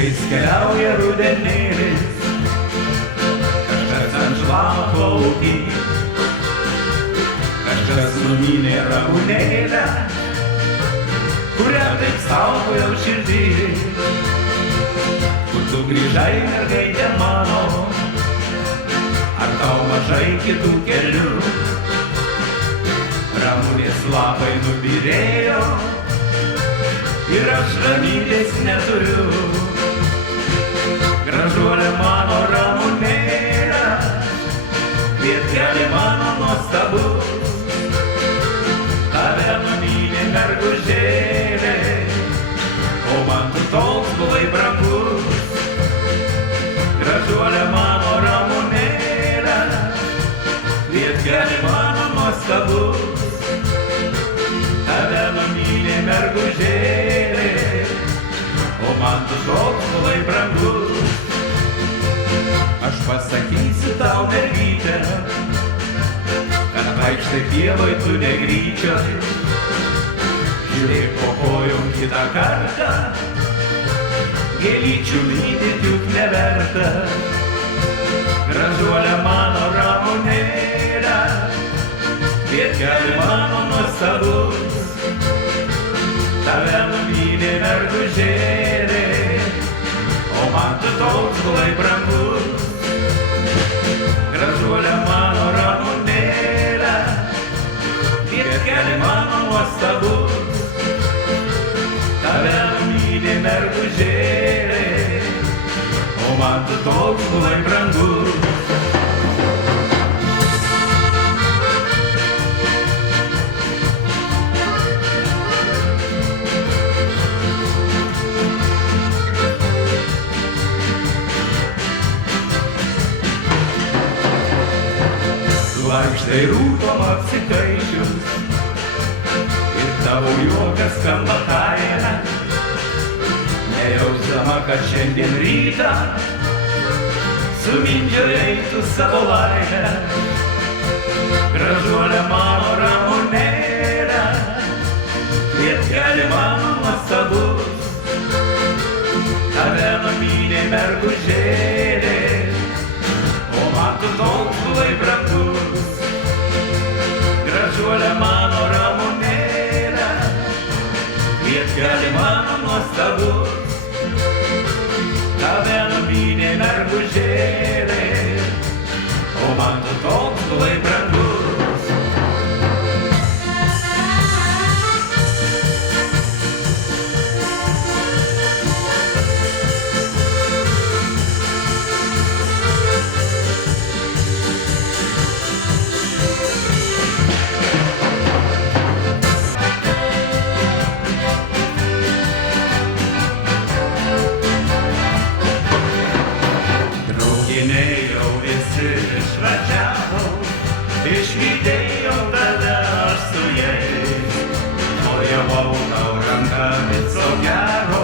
Laukais keliauja rudenėlis, kažkas ant žvako lauky, kažkas numynė ramunėlę, kurią taip saugojau širdį. Kur tu grįžai, mergaitė mano, ar tau mažai kitų kelių? Ramunės lapai nubyrėjo ir aš ramybės neturiu. Gražuolė mano ramunėlė, kvietkelė mano nuostabus, tave numynė mergužėlė, o man tu toks buvai brangus. Gražuolė mano ramunėlė, kvietkelė mano nuostabus, tave numynė mergužėlė, o man tu toks buvai brangus. Aš pasakysiu tau, mergytė, kad vaikštai pievoj tu negryčioj. Žiūrėk po kojom kitą kartą, gėlyčių lydyt juk neverta. Gražuolė mano ramunėlė, kvietkelė mano nuostabus, tave numynė mergužėlė, o man tu toks buvai brangus. Gražuolė mano ramunėlė, kvietkelė mano nuostabus, tave numynė mergužėlė, o man tu toks buvai brangus. Vaikštai rūkom apsikaičius ir tavo juokas skamba kaime, nejausdama, kad šiandien rytą sumindžiojai tu savo laimę. Gražuolė mano ramunėlė, kvietkelė mano nuostabus, tave numynė mergužėlė, o man tu toks buvai brangus. Gražuolė mano ramunėlė, kvietkelė mano nuostabus, tave numynė mergužėlė, o man tu toks buvai brangus. Jau visi išvažiavo, išlydėjau tave aš su jais, mojavau tau ranką viso gero,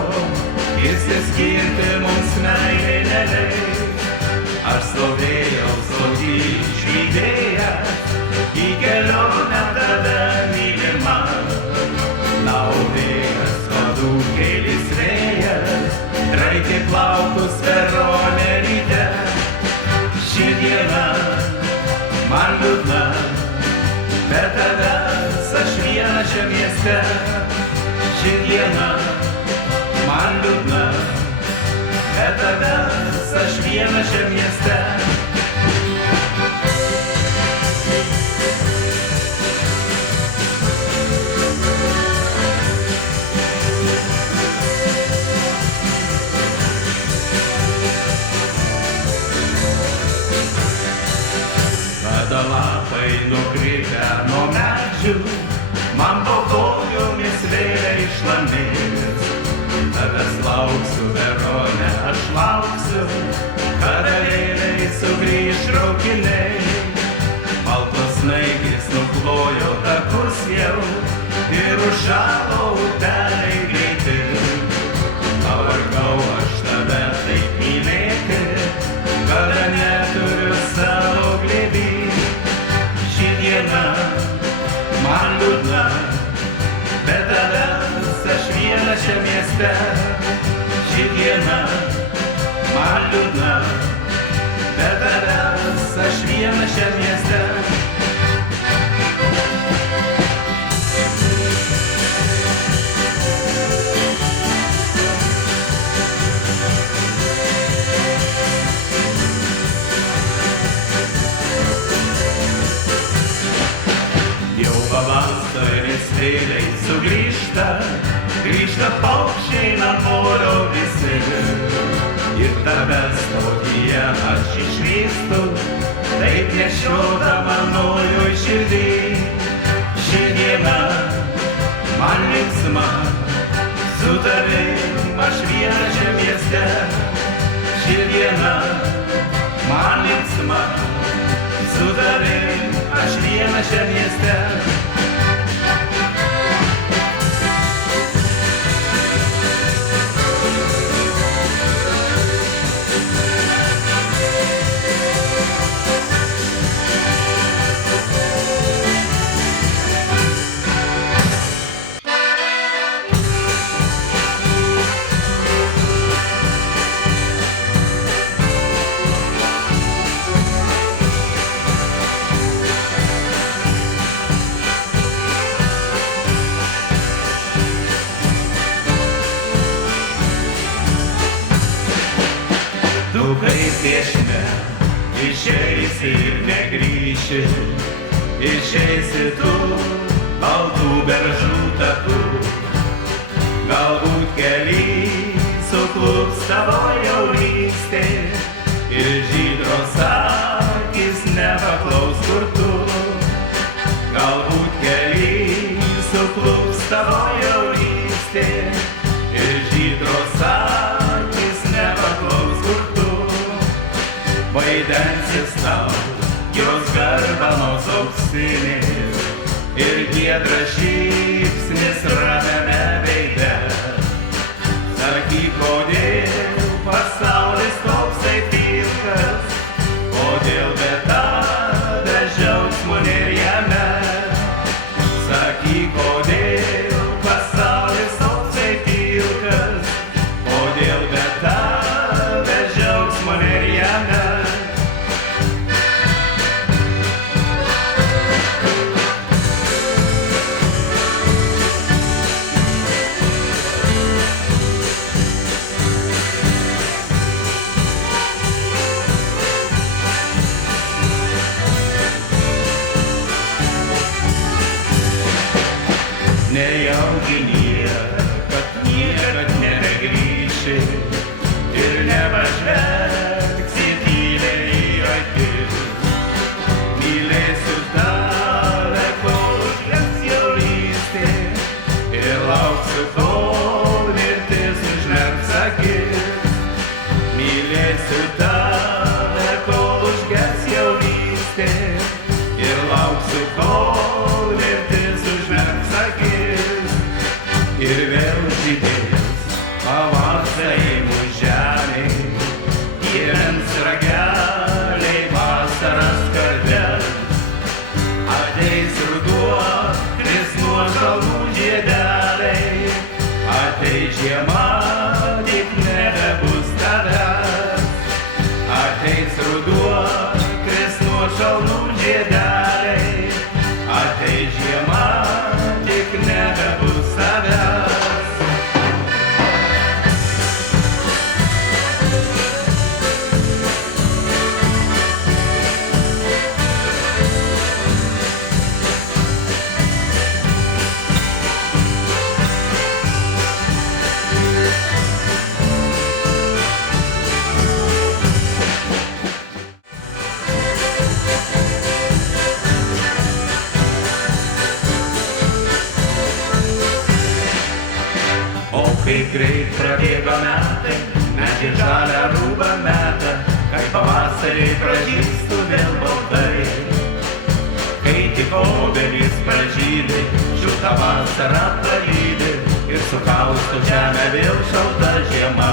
išsiskirti mums meilė neleis. Aš stovėjau sodį išlydėjęs, į kelionę tave mylimą, na o vėjas padūkėlis vėjas, traikė plaukus Verone ryte. Ši diena man liūdna, be tavęs aš vienas šiam mieste. Ši diena man liūdna, be tavęs aš vienas šiam mieste. Lapai nukrypę nuo medžių, man po kojomis vėja išlamės. Tavęs lauksiu, Verone, aš lauksiu, kada vėliai sugrįš traukiniai. Baltos snaigės nuklojo takus jau ir užšalo upeliai greiti. Pavargau aš tave taip mylėti, kada neturiu savo glėby. Ši diena man liūdna, be tavęs aš vienas šiam mieste. Ši diena ir tave stotyje aš išvystu, taip nešiodama noriu širdį. Ši diena man linksma, su tavim aš vienas šiam mieste. Ši diena man linksma, su tavim aš vienas šiam mieste. Tu kaip viešne, išeisi ir negrįši, išeisi tu baltų beržų takų. Galbūt kely suklūps tavo jaunystė ir žydros akys nepaklaus kur tu. Galbūt kely suklūps tavo jaunystė ir žydros akys nepaklaus kur tu. Vaidensis tau, jos garbanos auksinės ir giedras šypsnis ramiame veide. Sakyk, kodėl pasaulis toksai pilkas, kodėl be tavęs džiaugsmo nėr jame. Sakyk, kodėl pasaulis toksai pilkas, kodėl be tavęs džiaugsmo nėr jame. Nejaugi kad niekad nebegrįši ir nepažvelgsi tyliai į akis. Mylėsiu tave, kol užlems jaunystė ir lauksiu, kol mirtis užmerks akis. Mylėsiu tave, kol užges jaunystė ir lauksiu, kol mirtis užmerks akis. Ir vėl žydės pavasarėjimų žemė, gyvens rageliai vasaras kardes. Ateis ruduo, kris nuo kalnų žiedeliai, ateis žiema, tik nebebus tavęs. Ateis ruduo, kris nuo kalnų žiedeliai, ateis žiema, tik nebebus tavęs. Kaip greit prabėgo metai, medžiai žalią rūbą meta, kai pavasarį pražystų vėl baltai. Kai tik obelys pražydi, šilta vasara palydi ir sukausto žemę vėl šalta žiema.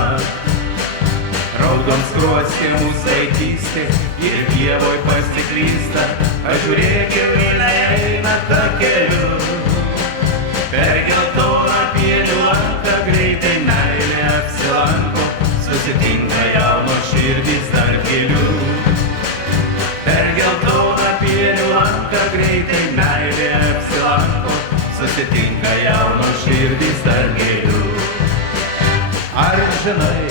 Raudon skruosti mūsų vaikystė ir dievoj pasiklysta, aš žiūrėkiu jinai eina takeliu. Per geltoną pienių lanką greitai meilė apsilanko, susitinka jaunos širdys tarp gėlių. Per geltoną pienių lanką greitai meilė apsilanko, susitinka jaunos širdys tarp gėlių. Ar žinai,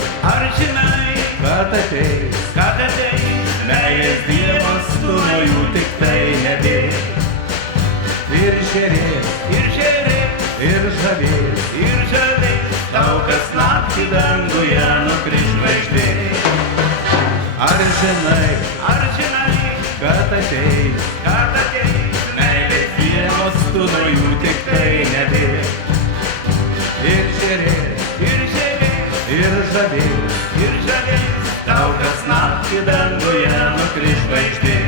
kad ateis meilės dienos, tu nuo jų tik tai nebėg. Ir žėrės, ir žavės, tau kas naktį danguje nukris žvaigždė. ir žavės, tau kas naktį danguje nukris žvaigždė.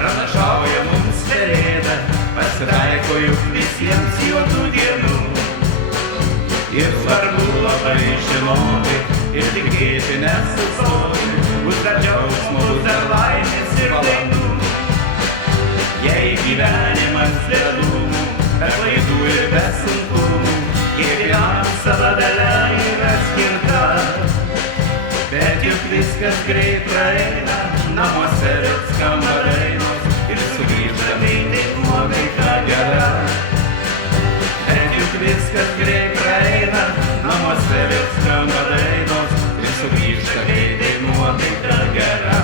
Pranašauja mums perėda, pasitaiko juk visiems juodų dienų. Ir svarbu labai žinoti ir tikėti nesustoti, bus dar džiaugsmo, bus dar laimės ir dainų. Jei gyvenimas be dūmų, be klaidų ir be sunkumų, kiekvienam sava dalia yra skirta. Bet juk viskas greit praeina, namuose vėl skamba dainos ir sugrįžta greitai nuotaika gera. Bet juk viskas greit praeina, namuose vėl skamba dainos ir sugrįžta greitai nuotaika gera.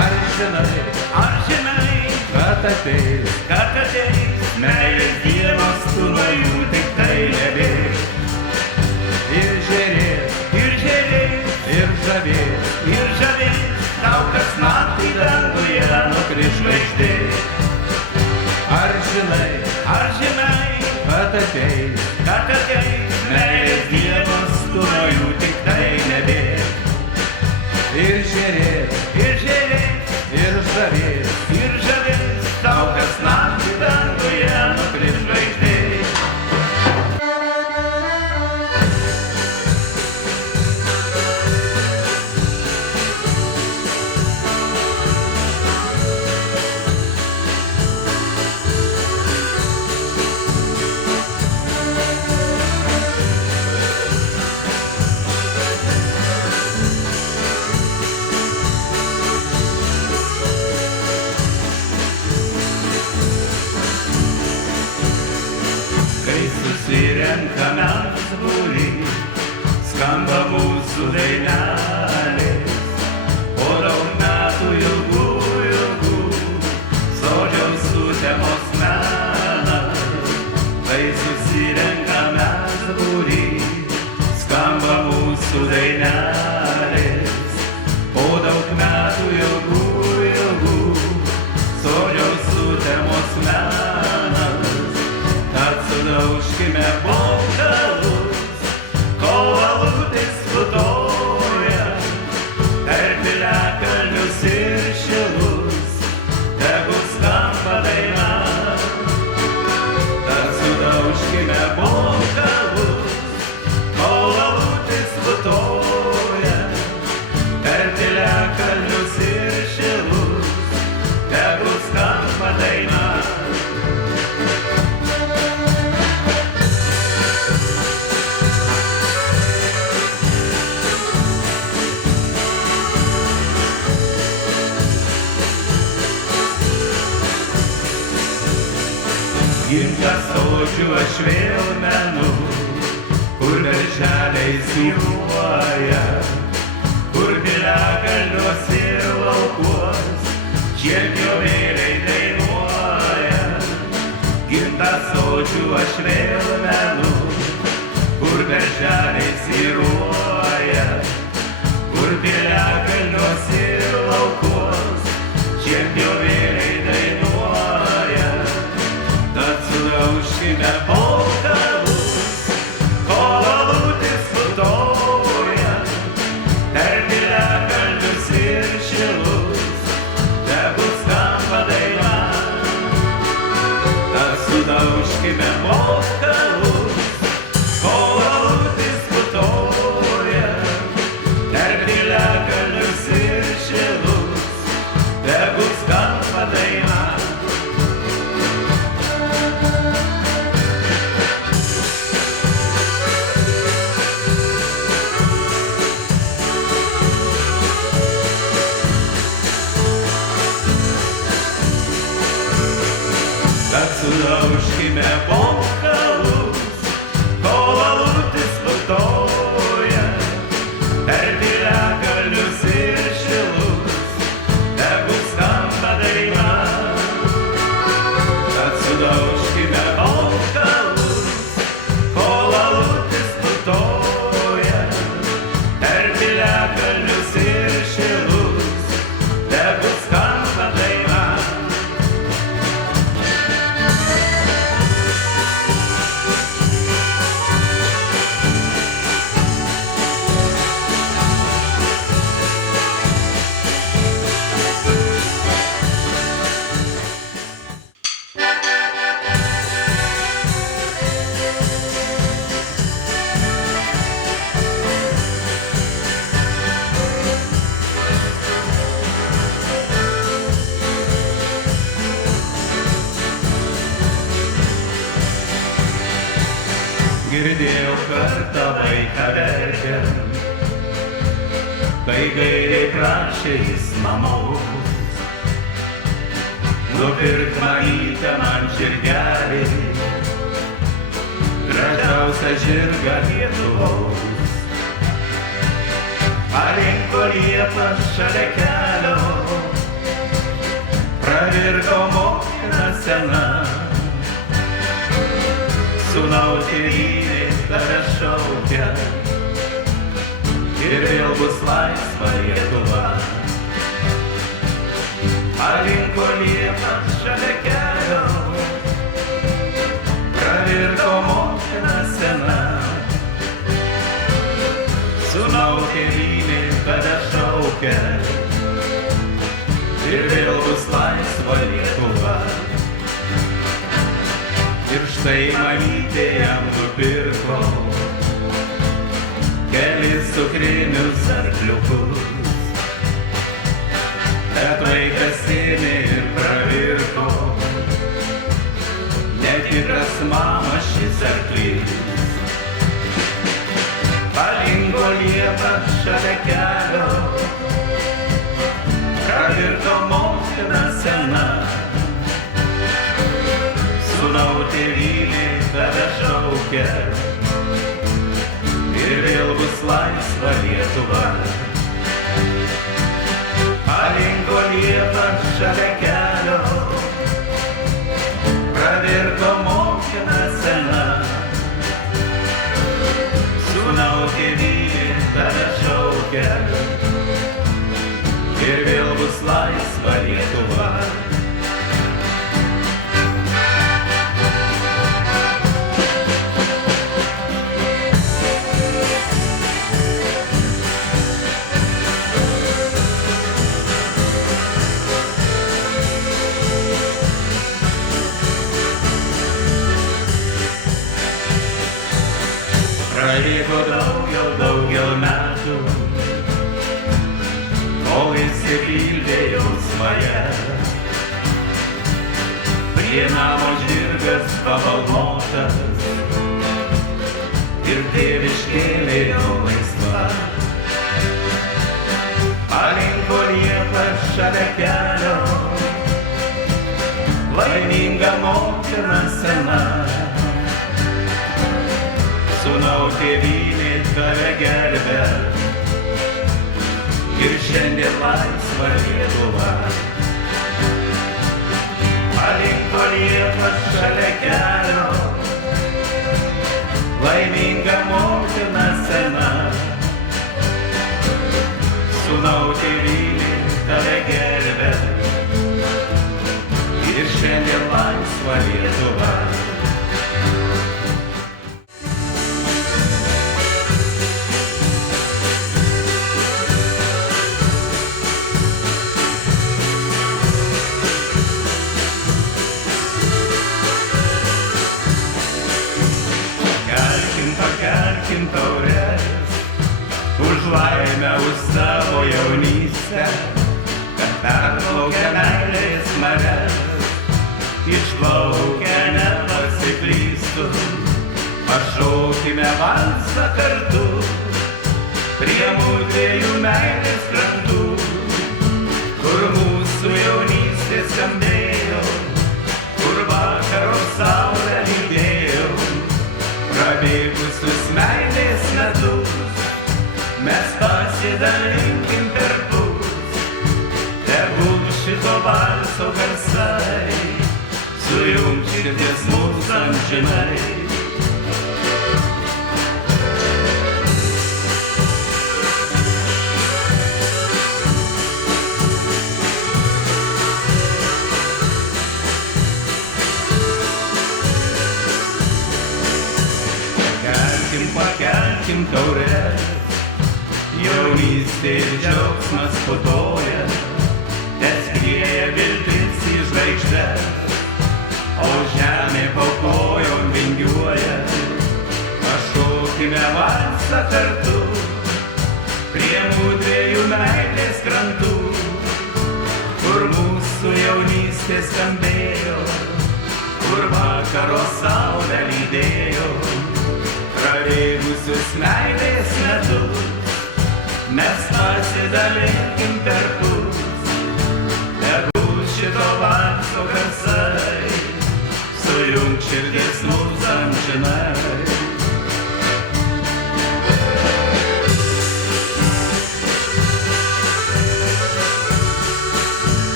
Ar žinai, kad ateis meilės dienos, tu nuo jų tik tai nebėgs. Ir žavės, tau kas naktį danguje nukris žvaigždė. Ar žinai, kad ateis meilės dienos, tu nuo jų tik tai nebėgs. Ir žavės, tau kas naktį danguje nukris žvaigždė. Susirenkame būrys, skamba mūsų dainelės. Po daug metų ilgų, sodžiaus sutemos menas. Kai susirenkame būrys, skamba mūsų dainelės. Po daug metų ilgų, sodžiaus sutemos menas. Sudaužkime bokalus, kol aludės putoja, per piliakalnius ir šilus, tegu skamba daina. Tad sudaužkime bokalus, kol aludės putoja, per piliakalnius ir šilus, tegu skamba daina. Gimtas sodžiu aš vėl menu, kur berželiais jūruoja, kur piliakalniuos ir laukuos šienpjovėliai dainuoja. Gimtas sodžiu aš vėl menu, kur berželiais jūruoja, kur piliakalniuos ir laukuos šienpjovėliai dainuoja. Sudaužkime bokalus, kol aludės putoja, per piliakalnius ir šilus, tegu skamba daina. Tad sudaužkime bokalus, kol aludės putoja, per piliakalnius ir šilus, tegu skamba daina. Sudaužkime bokalus, kol aludės putoja, per piliakalnius ir šilus, tegu skamba daina. Girdėjau kartą vaiką verkiant, kai gailiai prašė jis mamos. Nupirk mamytę man žirgelį, gražiausią žirgą Lietuvos. Palinko liepa šalia kelio, pravirko motina sena. Sūnau tėvynė tave šaukia, ir vėl bus laisva Lietuva. Palinko liepa šalia kelio, pravirko motina sena. Sūnau tėvynė tave šaukia, ir vėl bus laisva Lietuva. Ir štai mamytė jam nupirko kelis cukrinius arkliukus, bet vaikas ėmė ir pravirko, netikras mama šis arklys. Palinko liepa šalia kelio, pravirko motina sena. Sūnau tėvynė tave šaukia, ir vėl bus laisva Lietuva. Palinko liepa šalia kelio, pravirko motina sena. Sūnau tėvynė tave šaukia, ir vėl bus laisva Lietuva. Praliko daugiau metų, kol išsipildė jausmai. Prie namo žirgas pabalnotas, ir tėviškėlė jau laisva. Palinko liepa šalia kelio, laiminga motina sena. Sūnau tėvynė tave gerbia, ir šiandien laisva Lietuva. Palinko liepa šalia kelio, laiminga motina sena. Sūnau tėvynė tave gerbia, ir šiandien laisva Lietuva. Pakelkim taures už laimę, už savo jaunystę, kad perplaukia meilės marias, išplaukia nepasiklystų. Pašaukime valsą kartu prie mudviejų meilės krantų, kur mūsų jaunystė skambėjo, kur vakaro saulė lydėjo. Prabėgusius meilės metus mes pasidalinkim perpus, tegul šito valso garsai sujungs širdies mūsų amžinai. Pakelkim taures, jaunystė ir džiaugsmas putoja, teskrieja viltis į žvaigždes, o žemė po kojom vingiuoja. Pašaukime valsą kartu prie mudviejų meilės krantų, kur mūsų jaunystė skambėjo, kur vakaro saulė lydėjo. likusius meilės metus mes pasidalinkim perpus, nebus šito valso garsai, sujung širdis mus amžinai.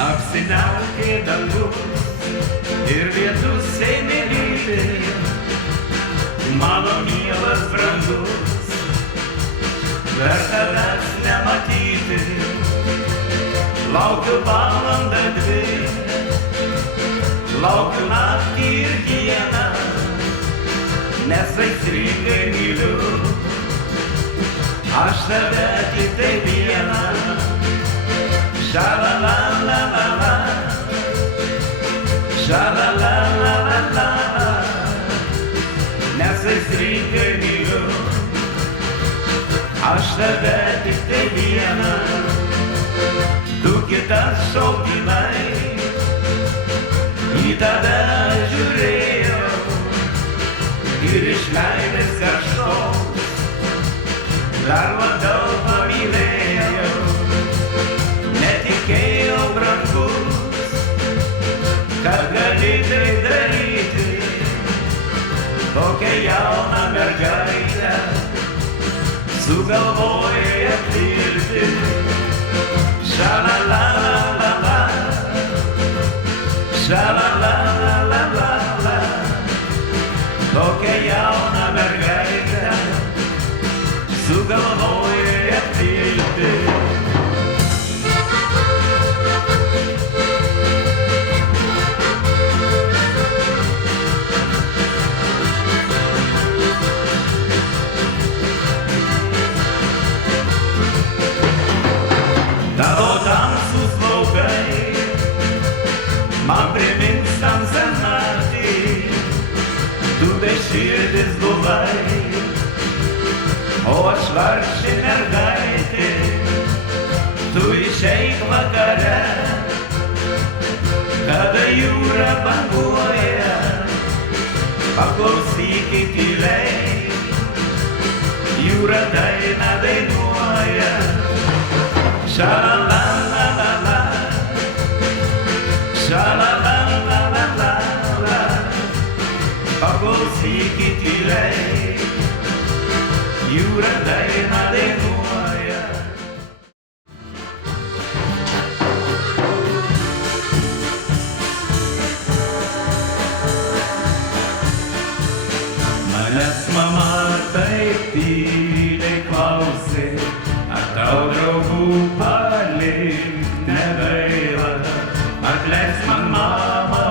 Apsiniaukė dangus ir lietus ėmė lyti, mano mielas brangus, dar tavęs nematyti. Laukiu valandą dvi, laukiu naktį ir dieną, nes aistringai myliu aš tave tiktai vieną. Sha-la-la-la-la-la, sha-la-la-la-la-la, nes aistringai myliu aš tave tiktai vieną. Tu kitas šaukinai, į tave žiūrėjau ir iš meilės karštos dar labiau pamylėjau. Netikėjau brangus, kad gali tai daryti, tokią jauną mergaitę sugalvojai apvilti. Sha-la-la-la-la-la, sha-la-la-la-la-la, tokią jauną mergaitę sugalvojai apvilti. Tavo tamsus laukai man primins tamsią naktį, tu beširdis buvai, o aš vargšė mergaitė. Tu išeik vakare, kada jūra banguoja, paklausykit tyliai, jūra dainą dainuoja. Sha-la-la-la-la-la, sha-la-la-la-la-la, paklausykit tyliai, jūra dainą dainuoja. Manęs mama taip tyliai klausė, ar tau draugų palikt negaila. Atleisk man mama,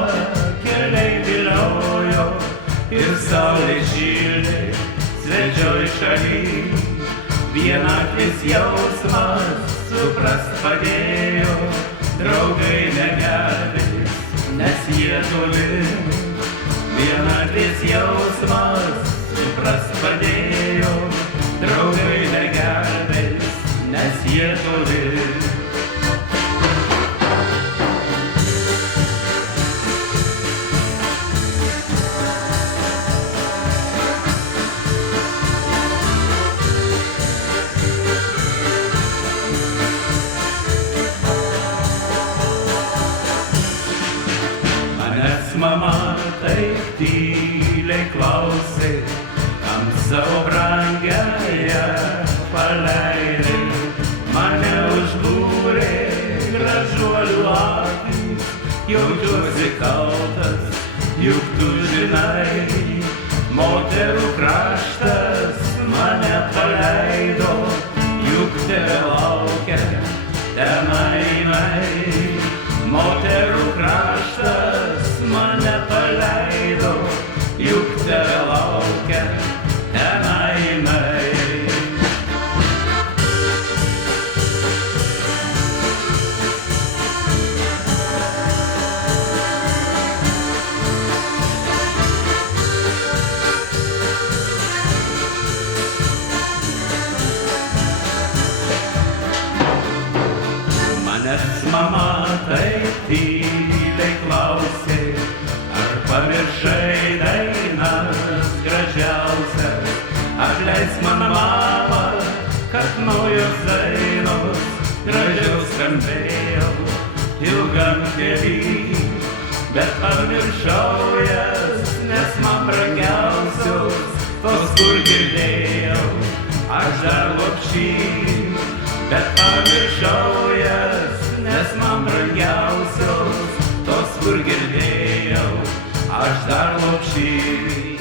keliai viliojo ir saulė šildė svečioj šaly. Vienatvės jausmas suprast padėjo, draugai negelbės, nes jie toli. Vienatvės jausmas suprast padėjo, draugai negelbės, nes jie toli. Manęs mama taip tyliai klausė, kam savo brangiąją paleidai. Mane užbūrė gražuolių akys, jaučiuosi kaltas, juk tu žinai, moterų kraštas mane paleido, juk tave laukia tenai. Moterų kraštas mane paleido, juk tave laukia tenai. nes mama taip tyliai klausė, ar pamiršai dainas gražiausias, atleisk man mama, kad naujos dainos gražiau skambėjo ilgam kely, bet pamiršau jas, nes man brangiausios tos, kur girdėjau, aš dar lopšy, bet pamiršau jas, nes man brangiausios tos, kur girdėjau, aš dar lopšy.